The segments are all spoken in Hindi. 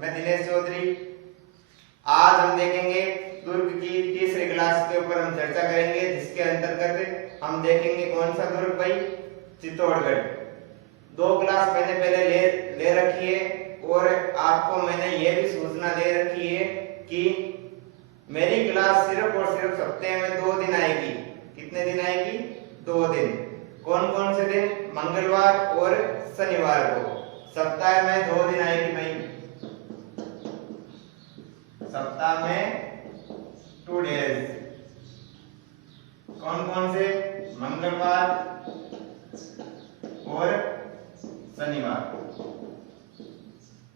मैं दिनेश चौधरी। आज हम देखेंगे दुर्ग की तीसरी क्लास के ऊपर हम चर्चा करेंगे, जिसके अंतर्गत हम देखेंगे कौन सा दुर्ग भाई, चित्तौड़गढ़। 2 क्लास मैंने पहले ले रखी है और आपको मैंने ये भी सूचना दे रखी है कि मेरी क्लास सिर्फ और सिर्फ सप्ताह में 2 दिन आएगी। कितने दिन आएगी? 2 दिन। कौन कौन से दिन? मंगलवार और शनिवार को। सप्ताह में 2 दिन आएगी भाई, सप्ताह में 2 डेज। कौन कौन से? मंगलवार और शनिवार।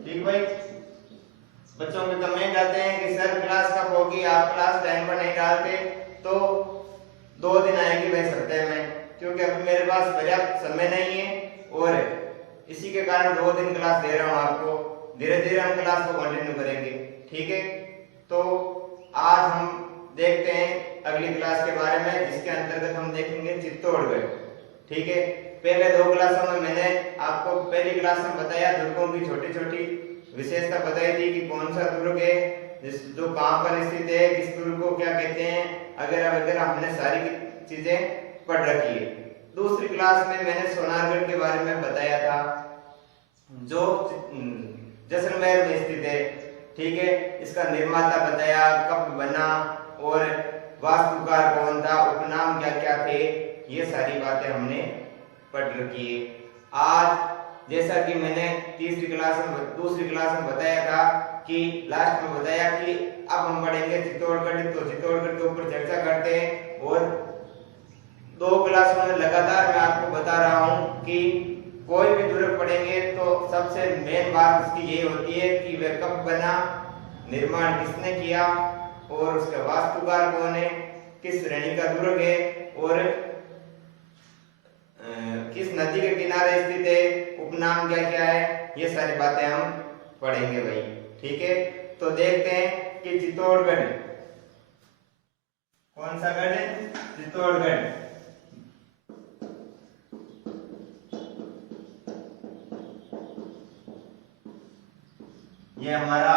ठीक भाई। बच्चों के कमेंट आते हैं कि सर क्लास कब होगी, आप क्लास टाइम पर नहीं डालते, तो 2 दिन आएगी भाई सप्ताह में, क्योंकि अभी मेरे पास पर्याप्त समय नहीं है और इसी के कारण 2 दिन क्लास दे रहा हूं आपको। धीरे धीरे हम क्लास को कंटिन्यू करेंगे। ठीक है, तो आज हम देखते हैं अगली क्लास के बारे में, जिसके अंतर्गत हम देखेंगे चित्तौड़गढ़। ठीक है, पहले 2 क्लासों में मैंने आपको पहली क्लास में बताया दुर्गों की छोटी छोटी विशेषता बताई थी कि कौन सा दुर्ग है, जो कहां पर स्थित है, किस दुर्ग को क्या कहते हैं, वगैरह वगैरह हमने सारी चीजें पढ़ रखी है। दूसरी क्लास में मैंने सोनारगढ़ के बारे में बताया था, जो जैसलमेर में स्थित है। ठीक है, इसका निर्माता बताया, कब बना और वास्तुकार कौन था, उपनाम क्या क्या थे, ये सारी बातें हमने पढ़ रखी है। आज जैसा कि मैंने दूसरी क्लास में बताया था कि लास्ट में बताया कि अब हम पढ़ेंगे चित्तौड़गढ़, तो चित्तौड़गढ़ के ऊपर चर्चा करते हैं। और 2 क्लासों में लगातार मैं आपको बता रहा हूं कि कोई भी दुर्ग पढ़ेंगे तो सबसे मेन बात उसकी यही होती है कि वह कब बना, निर्माण किसने किया और उसका वास्तुकार कौन है, किस श्रेणी का दुर्ग है और किस नदी के किनारे स्थित है, उपनाम क्या क्या है, ये सारी बातें हम पढ़ेंगे भाई। ठीक है, तो देखते हैं कि चित्तौड़गढ़ कौन सा गढ़ है? चित्तौड़गढ़। ये हमारा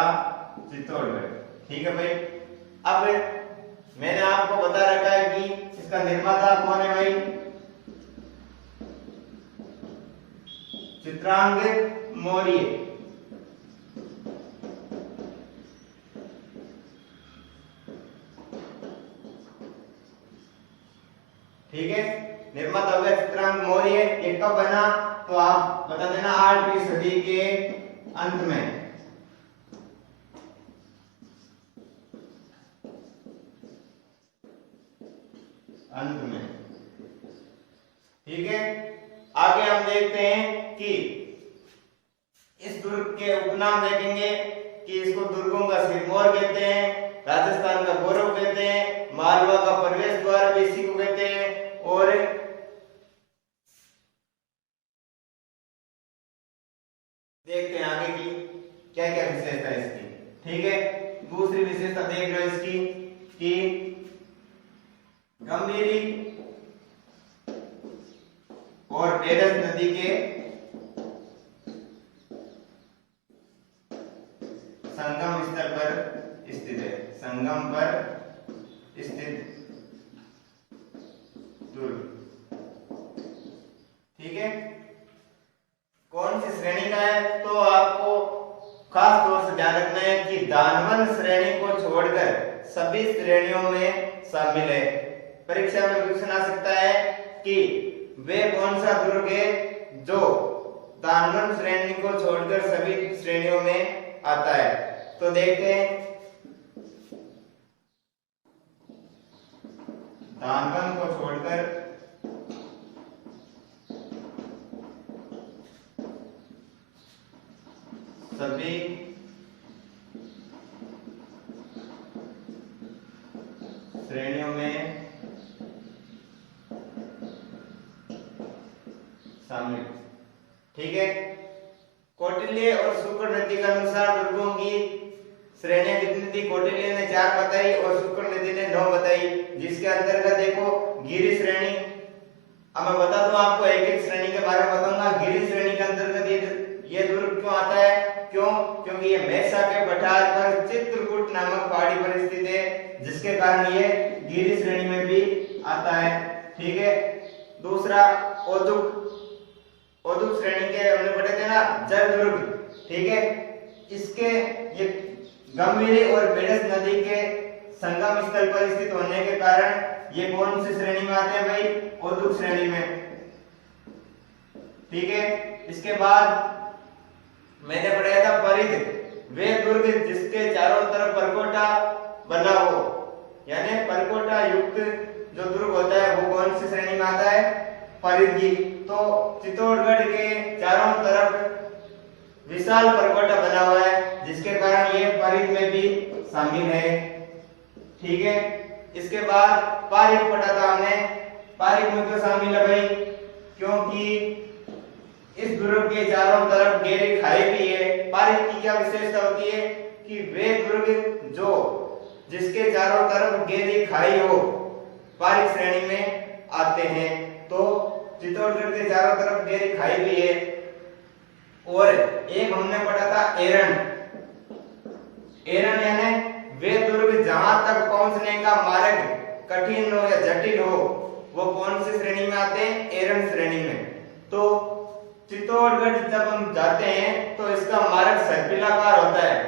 चित्तौड़गढ़। ठीक है भाई। अब मैंने आपको बता रखा है कि इसका निर्माता कौन है भाई, चित्रांग मौर्य। ठीक है, निर्माता हो गया चित्रांग मौर्य। ये कब बना, तो आप बता देना 8वीं सदी के अंत में। ठीक है, आगे हम देखते हैं कि इस दुर्ग के उपनाम देखेंगे कि इसको दुर्गों का सिरमौर कहते हैं, राजस्थान का गौरव कहते हैं, मालवा का प्रवेश द्वार भी इसी को कहते हैं, और देखते हैं आगे की क्या क्या विशेषता है इसकी। ठीक है, दूसरी विशेषता देख रहे हो इसकी कि गंभीरी और टेरस नदी के संगम स्थल पर स्थित है, संगम पर स्थित दुर्ग। ठीक है, कौन सी श्रेणी का है, तो आपको खास तौर से ध्यान रखना है कि दानवन श्रेणी को छोड़कर सभी श्रेणियों में शामिल है। परीक्षा में क्वेश्चन आ सकता है कि वे कौन सा दुर्ग है जो दानवन श्रेणी को छोड़कर सभी श्रेणियों में आता है। तो देखते हैं, दानवन को छोड़कर सभी श्रेणियों में शामिल। ठीक है, कौटिल्य और शुक्र नदी के अनुसार दुर्गों की श्रेणियां कितनी थी? कौटिल्य ने 4 बताई और शुक्र नदी ने 9 बताई, जिसके अंतर्गत देखो गिरि श्रेणी। अब मैं बता दूं आपको, एक एक श्रेणी के बारे में बताऊंगा। गिरि श्रेणी के अंतर्गत ये दुर्ग क्यों आता है, क्यों? क्योंकि ये मेसा के पठार पर चित्रकूट नामक पहाड़ी पर स्थित है, जिसके कारण ये गिरी श्रेणी में भी आता है। ठीक है। दूसरा औदुक श्रेणी के हमने पढ़े थे ना, जलदुर्ग। ठीक है। इसके ये गंभीरी और बेडस नदी के संगम स्थल पर स्थित होने के कारण ये कौन सी श्रेणी में आते हैं भाई? औदुक श्रेणी में। ठीक है। इसके बाद मैंने पढ़ाया था परिध, वे दुर्ग जिसके चारों तरफ परकोटा बना हो, यानी परकोटा युक्त जो दुर्ग होता है वो कौन सी श्रेणी में आता है? परिध की। तो चित्तौड़गढ़ के चारों तरफ विशाल परकोटा बना हुआ है, जिसके कारण ये परिध में भी शामिल है। ठीक है। इसके बाद पारिक पढ़ा था हमने। पारिक में क्यों शामिल है भाई? क्योंकि इस दुर्ग के चारों तरफ गहरी खाई भी है। पारिक की क्या विशेषता होती है? कि वे दुर्ग जो जिसके चारों तरफ गहरी खाई हो, पारिक श्रेणी में आते हैं। तो चित्तौड़गढ़ के चारों तरफ गहरी खाई भी है। और एक हमने पढ़ा था एरन। एरन यानी वे दुर्ग जहां तक पहुंचने का मार्ग कठिन हो या जटिल हो, वो कौन सी श्रेणी में आते हैं? एरन श्रेणी में। तो चित्तौड़गढ़ जब हम जाते हैं तो इसका मार्ग सर्पिलाकार होता है।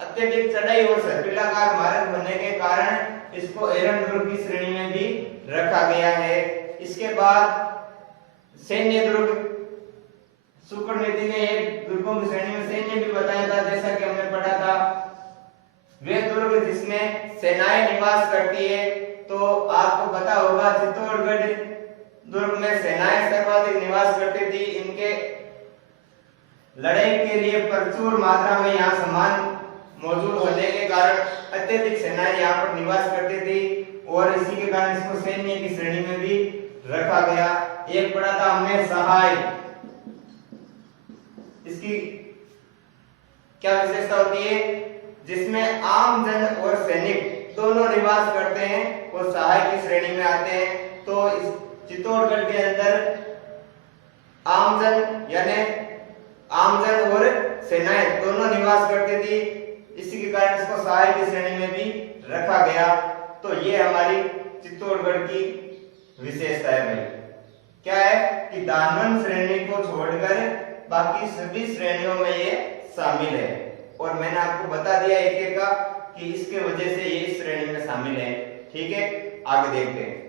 अत्यधिक चढ़ाई और सर्पिलाकार मार्ग होने के कारण इसको एरन दुर्ग की श्रेणी में भी रखा गया है। इसके बाद सैन्य दुर्ग, शुक्रनीति ने एक दुर्गों की श्रेणी में सैन्य भी बताया था, जैसा कि हमने पढ़ा था। वे दुर्ग जिसमें सेनाएं निवास करती है। तो आपको पता होगा चित्तौड़गढ़ दुर्ग में सेनाएं सर्वाधिक निवास करती थी। इनके लड़ाई के लिए प्रचुर मात्रा में यहाँ सामान मौजूद होने के कारण अत्यधिक सेनाएं यहाँ पर निवास करती थी, और इसी के कारण इसको सैन्य की श्रेणी में भी रखा गया। एक पढ़ा था हमने सहाय। इसकी क्या विशेषता होती है? जिसमें आम जन और सैनिक दोनों निवास करते हैं, वो सहाय की श्रेणी में आते हैं। तो इस चित्तौड़गढ़ के अंदर आमजन यानी आमजन और सेनाएं दोनों निवास करती थी, इसी के कारण इसको सहाय की श्रेणी में भी रखा गया। तो ये हमारी चित्तौड़गढ़ की विशेषता है भाई। क्या है कि दानवन श्रेणी को छोड़कर बाकी सभी श्रेणियों में ये शामिल है, और मैंने आपको बता दिया एक एक का कि इसके वजह से ये इस श्रेणी में शामिल है। ठीक है। आगे देखते हैं।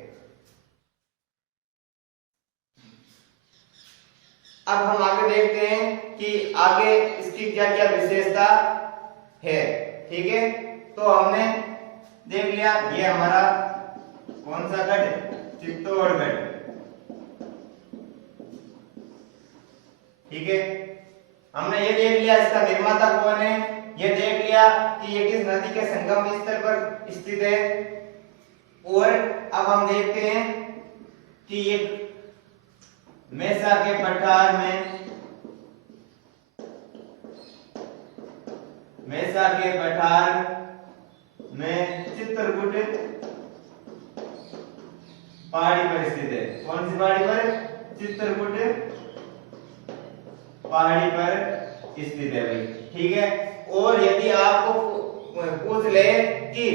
अब हम आगे देखते हैं कि आगे इसकी क्या क्या विशेषता है। ठीक है। तो हमने देख लिया ये हमारा कौन सा गढ़? चित्तौड़गढ़। ठीक है। हमने ये देख लिया इसका निर्माता कौन है, ये देख लिया कि ये किस नदी के संगम स्थल पर स्थित है। और अब हम देखते हैं कि ये मेसा के पठार में, मेसा के पठार में चित्रकूट पहाड़ी पर स्थित है। कौन सी पहाड़ी पर? चित्रकूट पहाड़ी पर स्थित है भाई। ठीक है। और यदि आपको पूछ ले कि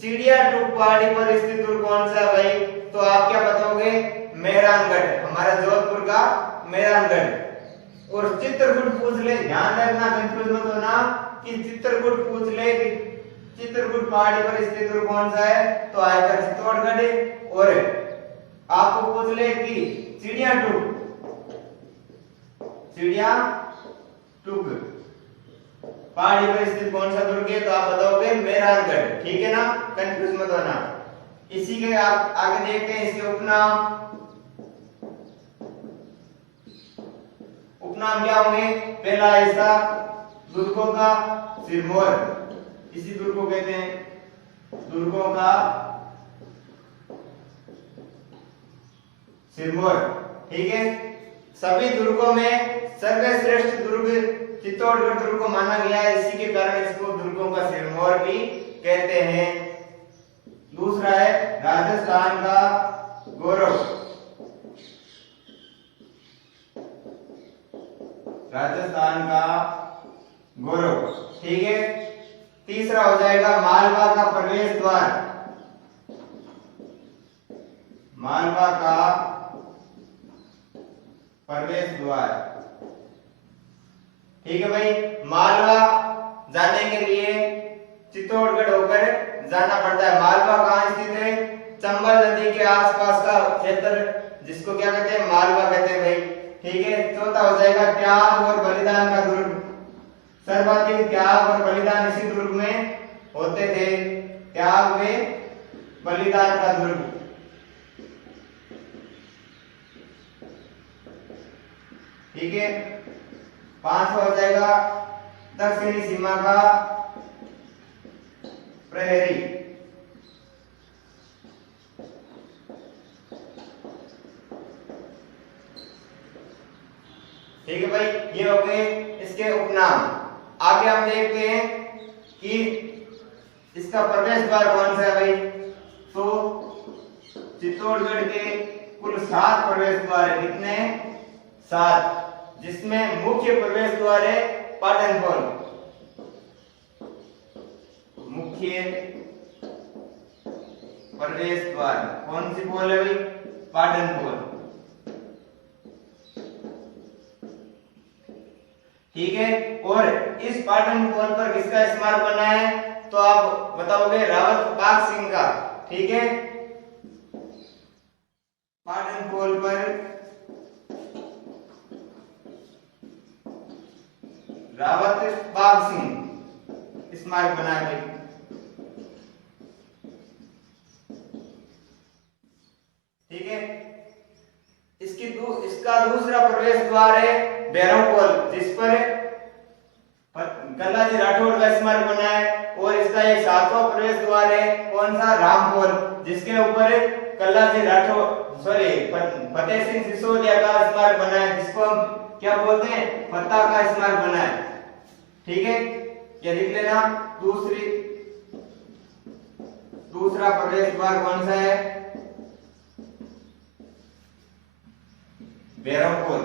चिड़िया टूक पहाड़ी पर स्थित दुर्ग कौन सा है भाई, तो आप क्या बताओगे? मेहरानगढ़, हमारा जोधपुर का मेहरानगढ़। और चित्रकूट पूछ ले, ध्यान रखना कंफ्यूज मत होना, कि चित्रकूट पूछ ले कि चित्रकूट पहाड़ी पर स्थित दुर्ग कौन सा है, तो आएगा चित्तौड़गढ़। और आपको पूछ ले कि चिड़िया टूक पहाड़ी पर स्थित कौन सा दुर्ग है, तो आप बताओगे मेहरानगढ़। ठीक है ना, कंफ्यूज मत होना। इसी के आप आगे देखते हैं इसके उपनाम। उपनाम क्या होंगे? पहला हिस्सा दुर्गों का सिरमौर, इसी दुर्ग को कहते हैं दुर्गों का सिरमौर। ठीक है। सभी दुर्गों में सर्वश्रेष्ठ दुर्ग चित्तौड़गढ़ दुर्ग को माना गया है, इसी के कारण इसको दुर्गों का सिरमौर भी कहते हैं। दूसरा है राजस्थान का गौरव। राजस्थान का गौरव। ठीक है, तीसरा हो जाएगा मालवा का प्रवेश द्वार, मालवा का प्रवेश द्वार। ठीक है भाई, मालवा जाने के लिए चित्तौड़गढ़ होकर जाना पड़ता है। मालवा कहाँ स्थित है? चंबल नदी के आसपास का क्षेत्र, जिसको क्या कहते हैं? मालवा कहते हैं भाई। ठीक है, चौथा हो जाएगा त्याग और बलिदान का दुर्ग। सर्वाधिक त्याग और बलिदान इसी दुर्ग में होते थे, त्याग में बलिदान का दुर्ग। ठीक है, पांचवा हो जाएगा दक्षिणी सीमा का प्रहरी। ठीक है भाई, ये हो गए इसके उपनाम। आगे हम देखते हैं कि इसका प्रवेश द्वार कौन सा है भाई। तो चित्तौड़गढ़ के कुल 7 प्रवेश द्वार है। कितने? 7, जिसमें मुख्य प्रवेश द्वार है पाटन पोल। मुख्य प्रवेश द्वार कौन सी पोल है भाई? पाटन पोल। ठीक है, और इस पाटन पोल पर किसका स्मारक बना है? तो आप बताओगे रावत बाघ सिंह का। ठीक है, पाटन पोल पर रावत बाघ सिंह स्मारक बना है। ठीक है, इसका दूसरा प्रवेश द्वार है भैरव पोल, जिस पर कल्लाजी राठौड़ का स्मारक बना है। और इसका एक 7वां प्रवेश द्वार है, कौन सा? राम पोल, जिसके ऊपर कल्लाजी राठौड़ फतेह सिंह सिसोदिया का स्मारक बना है, जिसको हम क्या बोलते हैं? फतेह का स्मारक बना है। ठीक है, ये लिख लेना। दूसरा प्रवेश द्वार कौन सा है? भैरवपुर।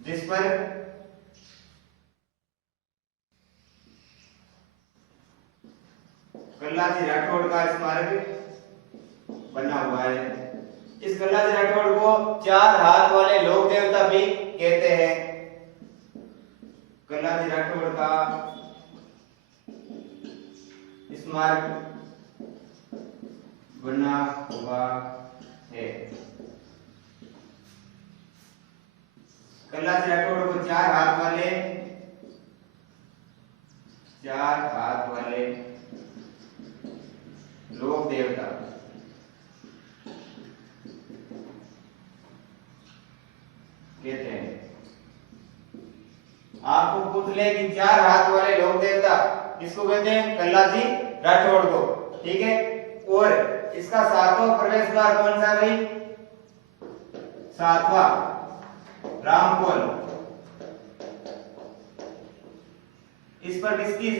जिस पर कल्लाजी राठौड़ का स्मारक बना हुआ है। इस कल्लाजी राठौड़ को 4 हाथ वाले लोक देवता भी कहते हैं। कल्लाजी राठौड़ का स्मारक बना हुआ है। कल्लाजी राठौड़ को 4 हाथ वाले लोक देवता कहते हैं। आपको पूछ ले कि 4 हाथ वाले लोक देवता किसको कहते हैं? कल्लाजी राठौड़ को। ठीक है, और इसका 7वां प्रवेश द्वार कौन सा है भाई? 7वां रामपोल। इस पर किसकी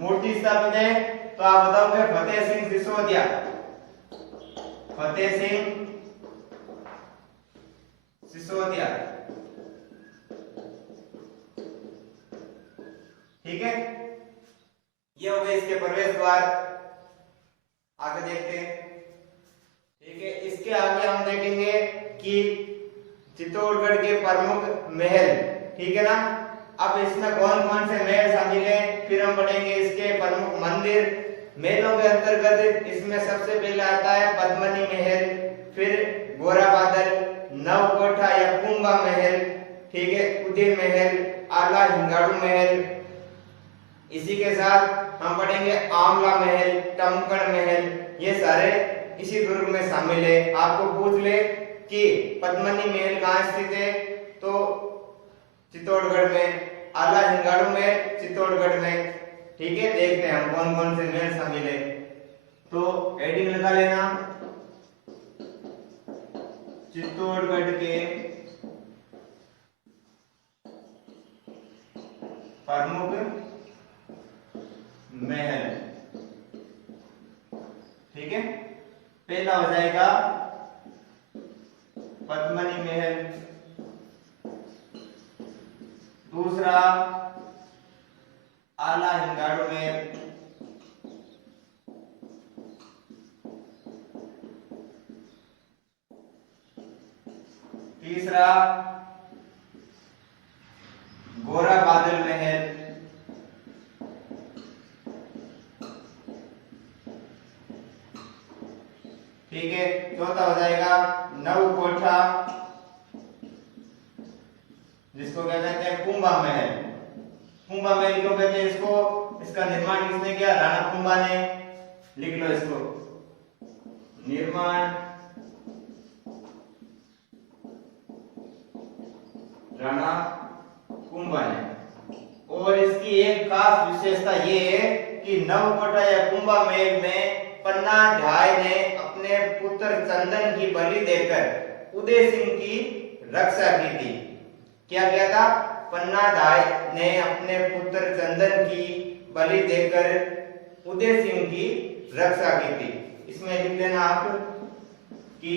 मूर्ति स्थापित है? तो आप बताओगे फतेह सिंह सिसोदिया। फतेह सिंह सिसोदिया। ठीक है, ये हो गए इसके प्रवेश द्वार। आगे देखते हैं। ठीक है, इसके आगे हम देखेंगे कि चित्तौड़गढ़ के प्रमुख महल। ठीक है ना। अब इसमें कौन कौन से महल शामिल हैं, फिर हम पढ़ेंगे इसके प्रमुख मंदिर। महलों के अंतर्गत इसमें सबसे पहले आता है पद्मनी महल, फिर गोरा बादल, नवकोठा या कुंभा महल, ठीक है, उदय महल, आला हिंगाड़ू महल। इसी के साथ हम पढ़ेंगे आमला महल, टमकड़ महल। ये सारे इसी दुर्ग में शामिल है। आपको पूछ ले कि पद्मनी महल कहाँ स्थित है, तो चित्तौड़गढ़ में। आला हिंगाड़ू महल चित्तौड़गढ़ में। ठीक है, देखते हैं हम कौन कौन से महल शामिल है। तो हेडिंग लगा लेना, चित्तौड़गढ़ के प्रमुख महल। ठीक है, पहला हो जाएगा पद्मनी महल, दूसरा आला हिंगाड़ू महल, तीसरा गोरा बादल महल, ठीक है। चौथा हो जाएगा नव कोठा, जिसको क्या कहते हैं कुंभा महल। कुंभा महल क्यों कहते हैं इसको, इसका निर्माण किसने किया, राणा कुंभा ने। लिख लो इसको, निर्माण राणा कुंभा ने। और इसकी एक खास विशेषता ये है कि नवकोटा या कुंभा महल में पन्ना ढाई ने अपने पुत्र चंदन की बलि देकर उदय सिंह की रक्षा की थी। क्या किया था, पन्ना ढाई ने अपने पुत्र चंदन की बलि देकर उदय सिंह की रक्षा की थी। इसमें लिख देना आप कि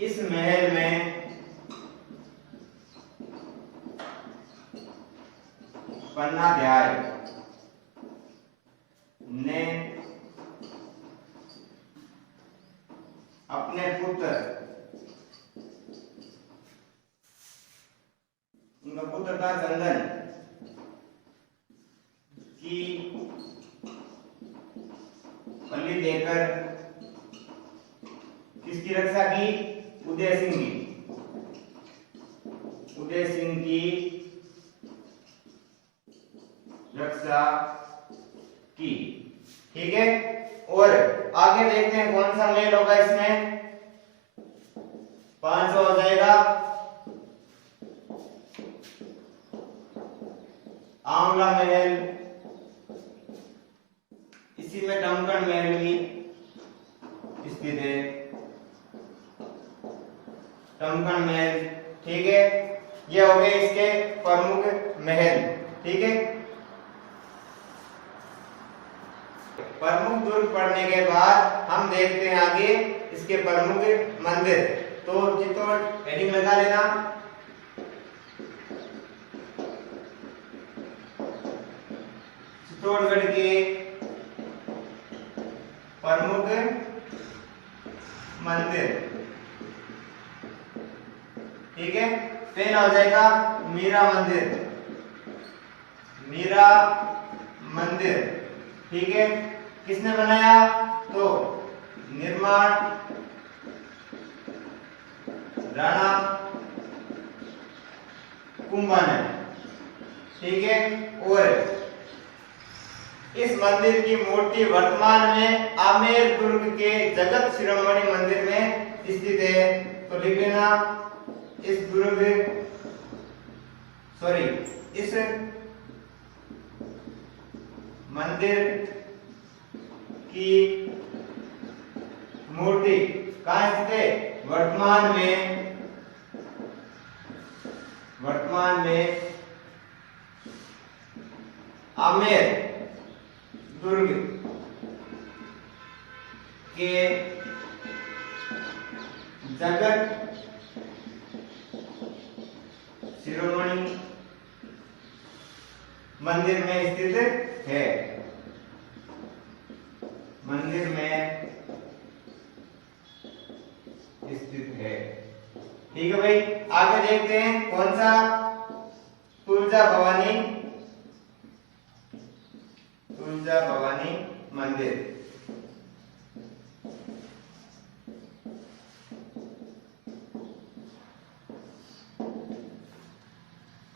इस महल में पन्नाध्याय ने अपने पुत्र, उनका पुत्र था चंदन की बलि देकर किसकी रक्षा की, उदय सिंह की, उदय सिंह की रक्षा की, ठीक है। और आगे देखते हैं कौन सा मेल होगा इसमें, 500 हो जाएगा आंवला महल, इसी में डमकन महल भी स्थित है, डमकन महल, ठीक है। ये हो गए इसके प्रमुख महल, ठीक है। प्रमुख दुर्ग पढ़ने के बाद हम देखते हैं आगे इसके प्रमुख मंदिर। तो चित्तौड़ हेडिंग लगा लेना, चित्तौड़गढ़ के प्रमुख मंदिर, ठीक है। पहला हो जाएगा मीरा मंदिर, मीरा मंदिर, ठीक है। किसने बनाया, तो निर्माण राणा कुंभा ने, ठीक है। और इस मंदिर की मूर्ति वर्तमान में आमेर दुर्ग के जगत शिरोमणि मंदिर में स्थित है। तो लिख लेना, इस दुर्ग इस मंदिर की मूर्ति कहाँ स्थित है, वर्तमान में आमेर दुर्ग के जगत शिरोमणि मंदिर में स्थित है, मंदिर में स्थित है, ठीक है भाई। आगे देखते हैं कौन सा, तुलजा भवानी, तुलजा भवानी मंदिर।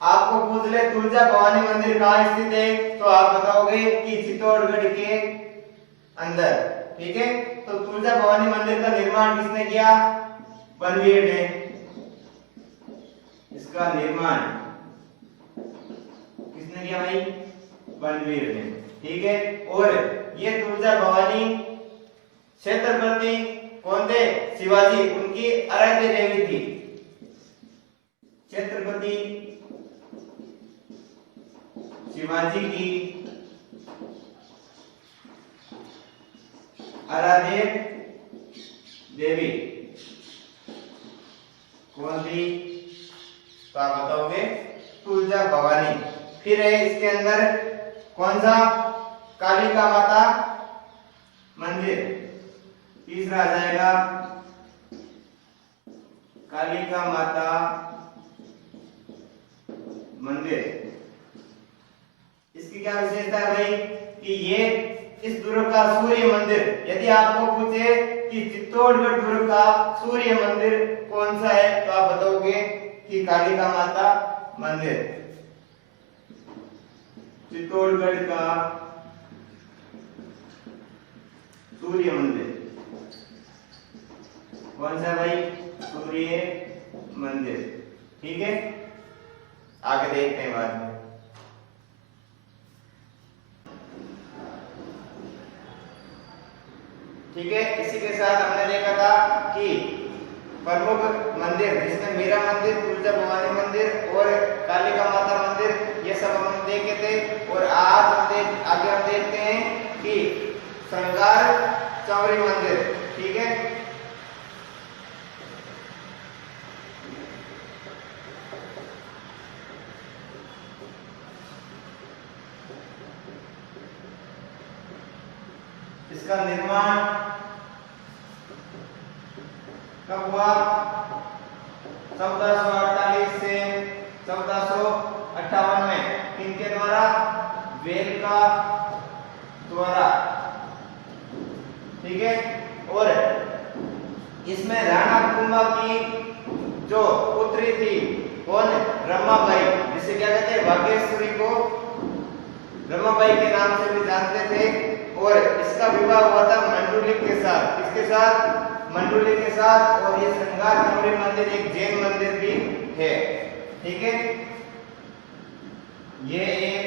आपको पूछ ले तुलजा भवानी मंदिर कहाँ स्थित है, तो आप बताओगे कि चित्तौड़गढ़ के अंदर, ठीक है। तो तुलजा भवानी मंदिर का निर्माण किसने किया, बनवीर ने, इसका निर्माण किसने किया भाई, बनवीर ने, ठीक है। और ये तुलजा भवानी छत्रपति कौन थे, शिवाजी, उनकी आराध्य देवी थी। छत्रपति शिवाजी की आराध्य देवी कौन थी, तो आप बताओगे तुलजा भवानी। फिर है इसके अंदर कौन सा, कालिका माता मंदिर। तीसरा आ जाएगा कालिका माता मंदिर। इसकी क्या विशेषता है भाई कि ये इस दुर्ग का सूर्य मंदिर, यदि आपको पूछे कि चित्तौड़गढ़ दुर्ग का सूर्य मंदिर कौन सा है तो आप बताओगे कि कालिका माता मंदिर। चित्तौड़गढ़ का सूर्य मंदिर कौन सा है भाई, सूर्य मंदिर। ठीक है, आगे देखते हैं बाद में। ठीक है, इसी के साथ हमने देखा था कि प्रमुख मंदिर जिसमें मीरा मंदिर, तुलजा भवानी मंदिर और कालिका माता मंदिर, ये सब हम देखे थे। और आज आगे हम देखते हैं कि श्रृंगार चौरी मंदिर। ठीक है, इसका निर्माण कब हुआ, 1448 से 1458 में। किनके द्वारा, वेलका द्वारा। ठीक है, और इसमें राणा कुंभा की जो पुत्री थी कौन, रमाबाई, जिसे क्या कहते हैं भाग्यश्री को रमाबाई के नाम से भी जानते थे। और इसका विवाह हुआ था मंडुलिक के साथ। किसके साथ, मंडुलिक के साथ। और ये श्रृंगार चौरी मंदिर एक जैन मंदिर भी है। ठीक है, ये एक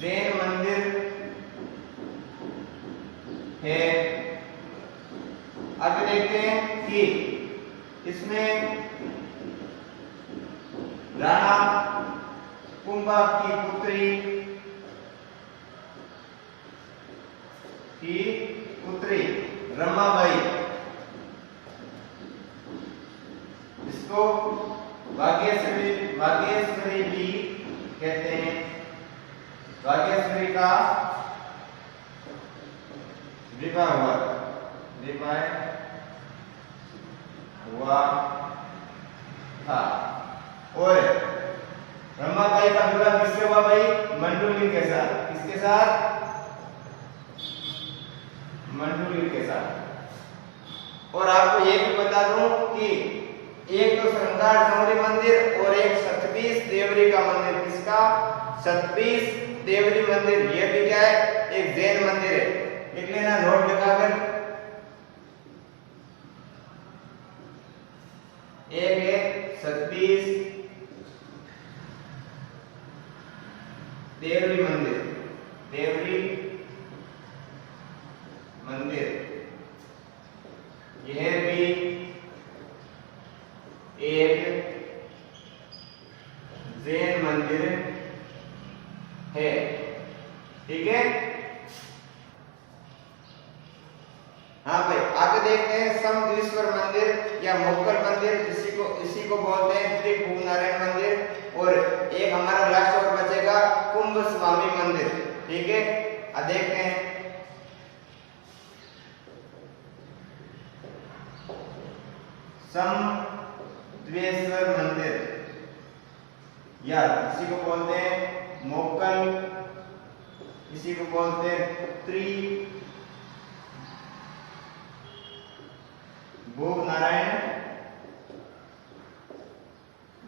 जैन मंदिर है। आगे देखते हैं कि इसमें राणा कुंभा की पुत्री रमाबाई, इसको भाग्यश्री भी कहते हैं। भाग्यश्री का विवाह हुआ था। और रमाबाई का विवाह किससे हुआ भाई, मंडुलिक के साथ। किसके साथ, मंडुलिक के साथ। और आपको ये भी बता दूं कि एक तो श्रृंगार चौरी मंदिर और एक सतबीस देवरी का मंदिर। किसका, सतबीस देवरी मंदिर। ये भी क्या है, एक जैन मंदिर है। लिख लेना नोट लगाकर। एक है सतबीस देवरी मंदिर, यह भी एक जैन मंदिर है। ठीक है, हाँ भाई आगे देखते हैं समद्वीश्वर मंदिर या मोक्कल मंदिर, इसी को बोलते हैं श्री कुंभ नारायण मंदिर। और एक हमारा लास्ट और बचेगा कुंभ स्वामी मंदिर। ठीक है, अब देखते हैं। समद्वीश्वर मंदिर या इसी को बोलते हैं मोक्कल, इसी को बोलते हैं भूप नारायण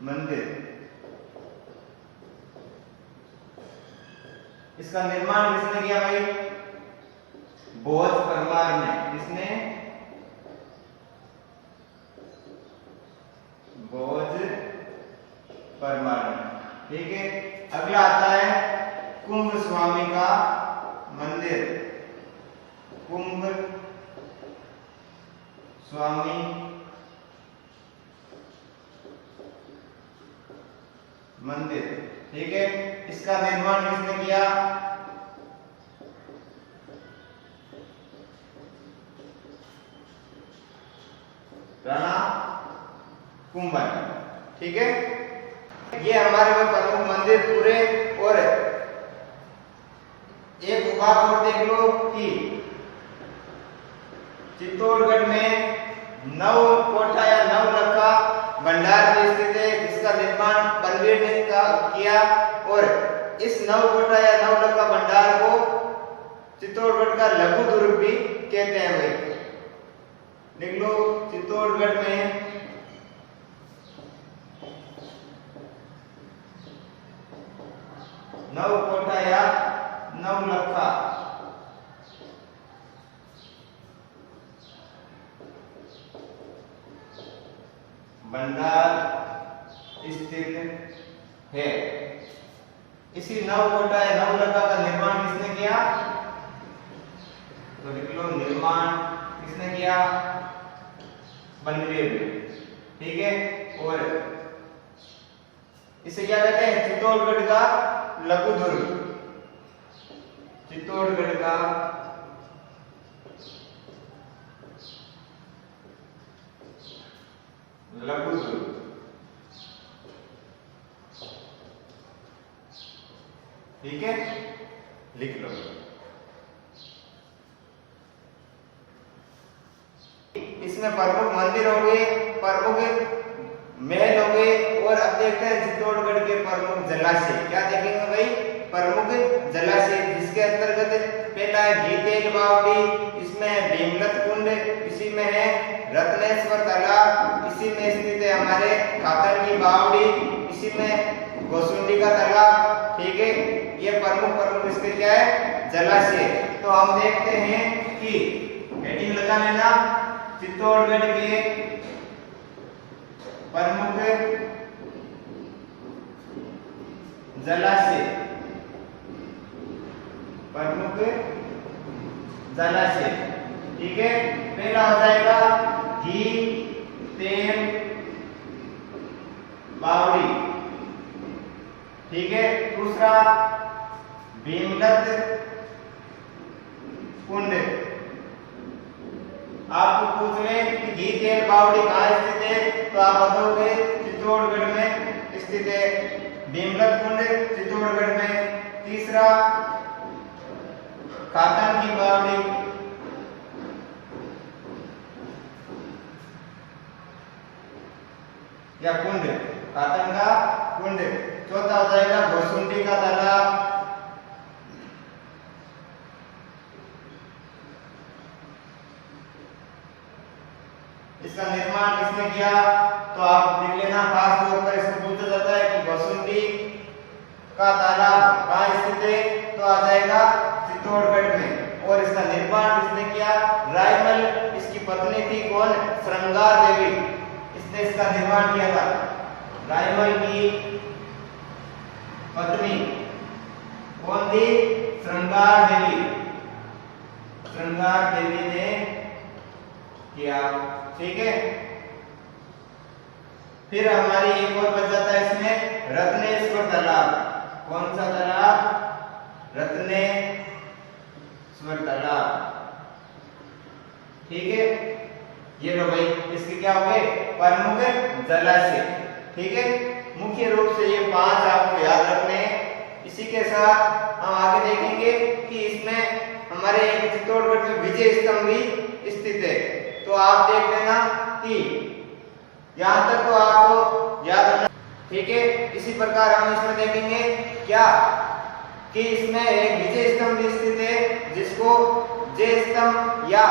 मंदिर। इसका निर्माण किसने किया भाई, भोज परमार ने। किसने, भोज परमार ने। ठीक है, अगला आता है कुंभ स्वामी का मंदिर। कुंभ स्वामी मंदिर। ठीक है, इसका निर्माण किसने किया, राणा कुंभन। ठीक है, ये हमारे में प्रमुख मंदिर पूरे। और एक बात और देख लो कि चित्तौड़गढ़ में नव कोठा या नवलखा भंडार भी स्थित है, जिसका निर्माण बलवीर ने किया। और इस नव कोठा या नवलखा भंडार को चित्तौड़गढ़ का लघु दुर्ग भी कहते हैं भाई। लिख लो, चित्तौड़गढ़ में नव कोठा या नवलखा भंडार स्थित है। इसी नव कोठा या नवलखा का निर्माण किसने किया? तो लिख लो, निर्माण किसने किया? बलवीर। ठीक है, और इसे क्या कहते हैं? चित्तौड़गढ़ का लघु दुर्ग। चित्तौड़गढ़ का लघु दुर्ग। ठीक है, लिख लो। इसमें प्रमुख मंदिर हो गए, प्रमुख महल हो गए। और अब देखते हैं चित्तौड़गढ़ के प्रमुख जलाशय। क्या देखेंगे भाई? प्रमुख जलाशय, जिसके अंतर्गत पहला है घीतेल बावड़ी, इसमें है भीमलत कुंड, इसी में है रत्नेश्वर तालाब, इसी में स्थित है हमारे खातन की बावड़ी, इसी में गोसुंडी का तालाब। ठीक है, ये प्रमुख इसके क्या है? जलाशय। तो हम देखते हैं कि हेडिंग लगा लेना, चित्तौड़गढ़ के प्रमुख जलाशय। प्रमुख जलाशय। ठीक है, पहला हो जाएगा घीतेल बावड़ी। ठीक है, दूसरा भीमलत कुंड। आपको पूछ ले कि घीतेल बावड़ी कहाँ स्थित है, तो आप बताओगे चित्तौड़गढ़ में स्थित है। भीमलत कुंड चित्तौड़गढ़ में। तीसरा खातन की बावड़ी, या कुंड, खातन का कुंड। चौथा हो जाएगा गोसुंडी का तालाब। इसका निर्माण किसने किया? तो आप देख लेना, खास तौर पर इसको पूछा जाता है कि गोसुंडी का तालाब कहाँ स्थित है, तो आ जाएगा चित्तौड़गढ़ में। और इसका निर्माण किसने किया? रायमल। इसकी पत्नी थी कौन? श्रृंगार देवी, इसने इसका निर्माण किया था। रायमल की पत्नी कौन थी? श्रृंगार देवी। श्रृंगार देवी ने किया। ठीक है, फिर हमारी एक और बच जाता है इसमें रत्नेश्वर तालाब। कौन सा तालाब? रत्नेश्वर तालाब। ठीक है, ये लो भाई, इसके क्या हो गए? प्रमुख जलाशय। ठीक है, मुख्य रूप से ये 5 आपको याद रखने हैं। इसी के साथ हम आगे देखेंगे कि इसमें हमारे चित्तौड़गढ़ में विजय स्तंभ भी स्थित है। तो आप देख लेना कि यहाँ तक तो आपको याद रखना। ठीक है, इसी प्रकार हम इसमें देखेंगे क्या कि इसमें एक विजय स्तंभ स्थित है, जिसको जय स्तंभ या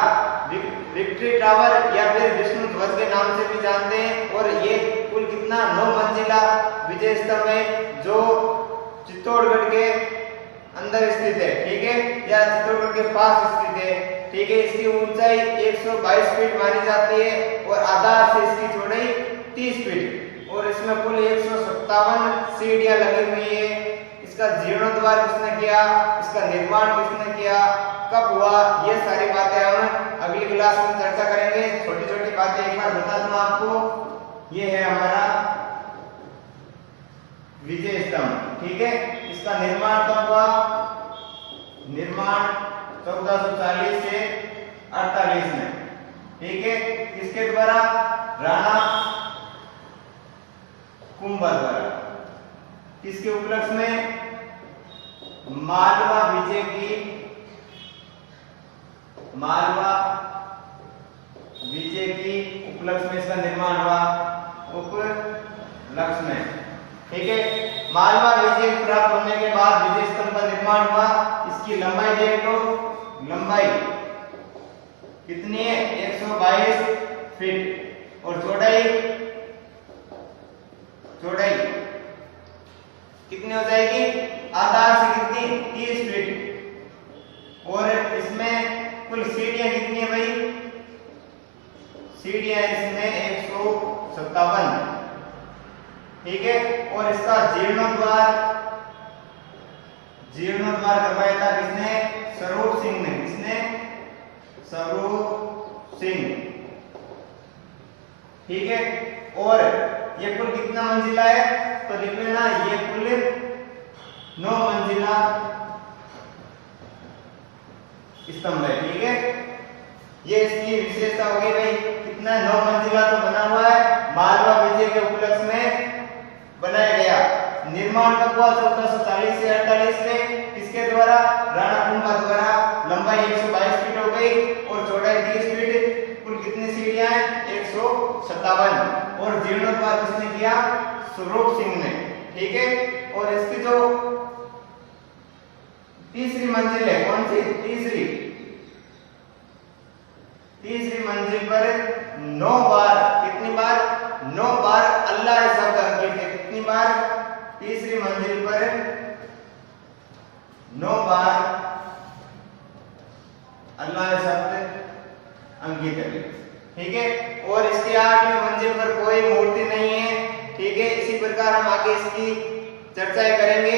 विक्ट्री टावर या फिर विष्णु ध्वज के नाम से भी जानते हैं। और ये कुल कितना 9 मंजिला विजय स्तंभ है, जो चित्तौड़गढ़ के अंदर स्थित है। ठीक है, या चित्तौड़गढ़ के पास स्थित है। ठीक है, इसकी ऊंचाई 122 फीट मानी जाती है और आधार से इसकी चौड़ाई 30 फीट। और इसमें कुल 157 सीढ़ियां लगी हुई है। इसका जीर्णोद्धार किसने किया? इसका निर्माण किसने किया? कब हुआ? ये सारी बातें हम अगली क्लास में चर्चा करेंगे। छोटी छोटी बातें एक बार बता दूं आपको। ये है हमारा विजय स्तंभ। ठीक है, इसका निर्माण कब हुआ? निर्माण 1440 से 48 में। ठीक है, किसके द्वारा? राणा कुंभा द्वारा। किसके उपलक्ष्य में? मालवा विजय की, मालवा विजय की उपलक्ष्य में इसका निर्माण हुआ, उपलक्ष्य में। ठीक है, मालवा विजय प्राप्त होने के बाद विजय स्तंभ का निर्माण हुआ। इसकी लंबाई देख लो, लंबाई कितनी है? 122 फीट। और चौड़ाई, चौड़ाई कितनी हो जाएगी? आधार से कितनी? 30 फीट। और इसमें कुल सीढ़ियां कितनी है भाई? सीढ़ियां इसमें 157। ठीक है, और इसका जीर्णोद्वार, जीर्णोद्वार करवाया था किसने? स्वरूप सिंह ने। किसने? स्वरूप सिंह। ठीक है, और ये कुल कितना मंजिला है? तो लिख लेना, ये कुल 9 मंजिला स्तंभ है। ठीक है, ये इसकी विशेषता हो गई भाई। कितना? 9 मंजिला तो बना हुआ है, मालवा विजय के उपलक्ष्य में बनाया गया। निर्माण कब हुआ? 1440 से 48 में। किसके द्वारा? राणा कुंभा द्वारा। लंबाई 122 फीट हो गई और चौड़ाई 30 फीट। कुल कितनी सीढ़ियां हैं? 157। और जीर्णोद्वार किसने किया? स्वरूप सिंह ने। ठीक है, और इसकी जो तीसरी मंजिल है, कौन सी? तीसरी मंजिल पर 9 बार, कितनी बार? 9 बार अल्लाह शब्द अंकित है। कितनी बार? तीसरी मंजिल पर 9 बार अल्लाह शब्द अंकित है। ठीक है, और इसकी 8वीं मंजिल पर कोई मूर्ति नहीं है। ठीक है, इसी प्रकार हम आगे इसकी चर्चाएं करेंगे।